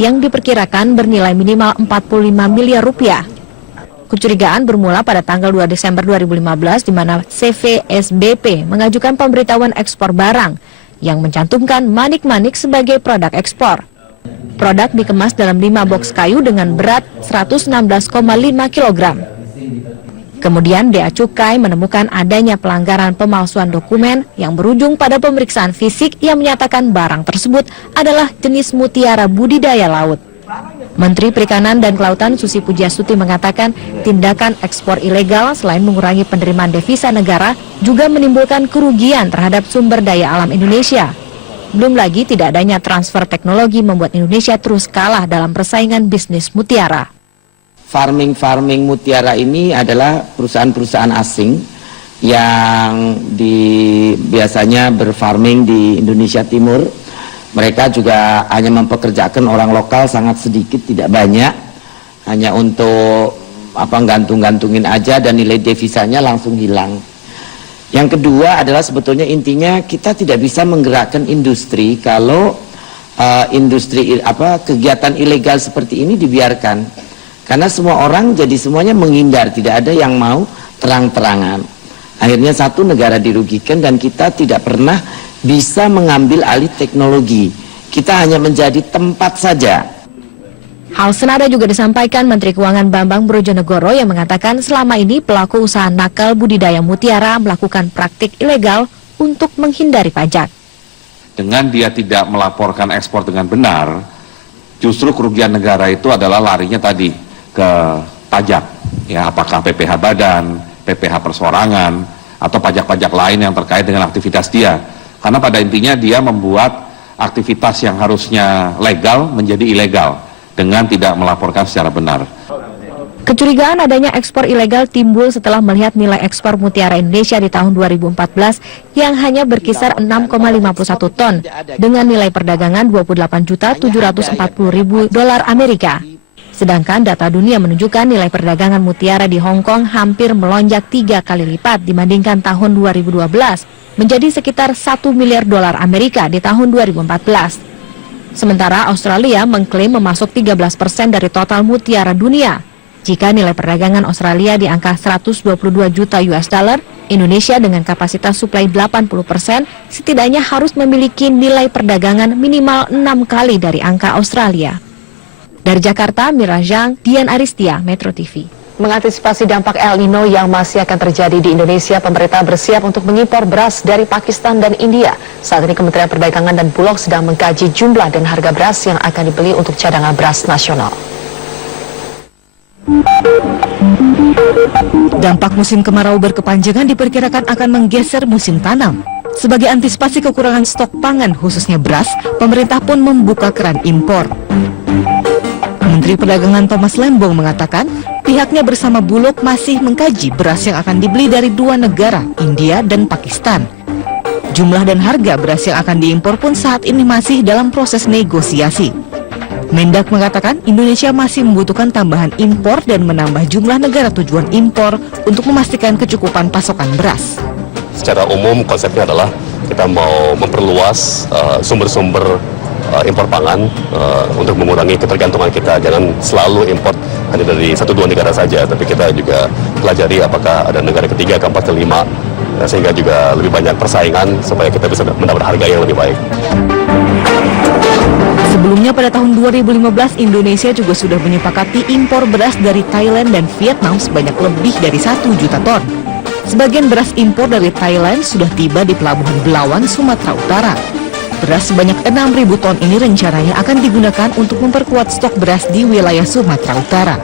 yang diperkirakan bernilai minimal 45 miliar rupiah. Kecurigaan bermula pada tanggal 2 Desember 2015 di mana CVSBP mengajukan pemberitahuan ekspor barang yang mencantumkan manik-manik sebagai produk ekspor. Produk dikemas dalam 5 box kayu dengan berat 116,5 kg. Kemudian Bea Cukai menemukan adanya pelanggaran pemalsuan dokumen yang berujung pada pemeriksaan fisik yang menyatakan barang tersebut adalah jenis mutiara budidaya laut. Menteri Perikanan dan Kelautan Susi Pujiastuti mengatakan tindakan ekspor ilegal selain mengurangi penerimaan devisa negara juga menimbulkan kerugian terhadap sumber daya alam Indonesia. Belum lagi tidak adanya transfer teknologi membuat Indonesia terus kalah dalam persaingan bisnis mutiara. Farming mutiara ini adalah perusahaan-perusahaan asing yang biasanya berfarming di Indonesia Timur. Mereka juga hanya mempekerjakan orang lokal sangat sedikit, tidak banyak, hanya untuk gantung-gantungin aja dan nilai devisanya langsung hilang. Yang kedua adalah sebetulnya intinya kita tidak bisa menggerakkan industri kalau kegiatan ilegal seperti ini dibiarkan. Karena semua orang jadi semuanya menghindar, tidak ada yang mau terang-terangan. Akhirnya satu, negara dirugikan dan kita tidak pernah bisa mengambil alih teknologi. Kita hanya menjadi tempat saja. Hal senada juga disampaikan Menteri Keuangan Bambang Brojonegoro yang mengatakan selama ini pelaku usaha nakal budidaya mutiara melakukan praktik ilegal untuk menghindari pajak. Dengan dia tidak melaporkan ekspor dengan benar, justru kerugian negara itu adalah larinya tadi ke pajak. Ya, apakah PPh badan, PPh persorangan, atau pajak-pajak lain yang terkait dengan aktivitas dia. Karena pada intinya dia membuat aktivitas yang harusnya legal menjadi ilegal dengan tidak melaporkan secara benar. Kecurigaan adanya ekspor ilegal timbul setelah melihat nilai ekspor mutiara Indonesia di tahun 2014 yang hanya berkisar 6,51 ton dengan nilai perdagangan 28.740.000 dolar Amerika. Sedangkan data dunia menunjukkan nilai perdagangan mutiara di Hong Kong hampir melonjak 3 kali lipat dibandingkan tahun 2012, menjadi sekitar 1 miliar dolar Amerika di tahun 2014. Sementara Australia mengklaim memasok 13% dari total mutiara dunia. Jika nilai perdagangan Australia di angka 122 juta US dollar, Indonesia dengan kapasitas suplai 80% setidaknya harus memiliki nilai perdagangan minimal 6 kali dari angka Australia. Dari Jakarta, Mira Zhang, Dian Aristia, Metro TV. Mengantisipasi dampak El Nino yang masih akan terjadi di Indonesia, pemerintah bersiap untuk mengimpor beras dari Pakistan dan India. Saat ini Kementerian Perdagangan dan Bulog sedang mengkaji jumlah dan harga beras yang akan dibeli untuk cadangan beras nasional. Dampak musim kemarau berkepanjangan diperkirakan akan menggeser musim tanam. Sebagai antisipasi kekurangan stok pangan khususnya beras, pemerintah pun membuka keran impor. Menteri Perdagangan Thomas Lembong mengatakan pihaknya bersama Bulog masih mengkaji beras yang akan dibeli dari 2 negara, India dan Pakistan. Jumlah dan harga beras yang akan diimpor pun saat ini masih dalam proses negosiasi. Mendak mengatakan Indonesia masih membutuhkan tambahan impor dan menambah jumlah negara tujuan impor untuk memastikan kecukupan pasokan beras. Secara umum konsepnya adalah kita mau memperluas sumber-sumber impor pangan untuk mengurangi ketergantungan kita. Jangan selalu impor hanya dari 1-2 negara saja, tapi kita juga pelajari apakah ada negara ketiga, keempat, kelima, sehingga juga lebih banyak persaingan supaya kita bisa mendapat harga yang lebih baik. Sebelumnya pada tahun 2015 Indonesia juga sudah menyepakati impor beras dari Thailand dan Vietnam sebanyak lebih dari 1 juta ton. Sebagian beras impor dari Thailand sudah tiba di Pelabuhan Belawan, Sumatera Utara. Beras sebanyak 6.000 ton ini rencananya akan digunakan untuk memperkuat stok beras di wilayah Sumatera Utara.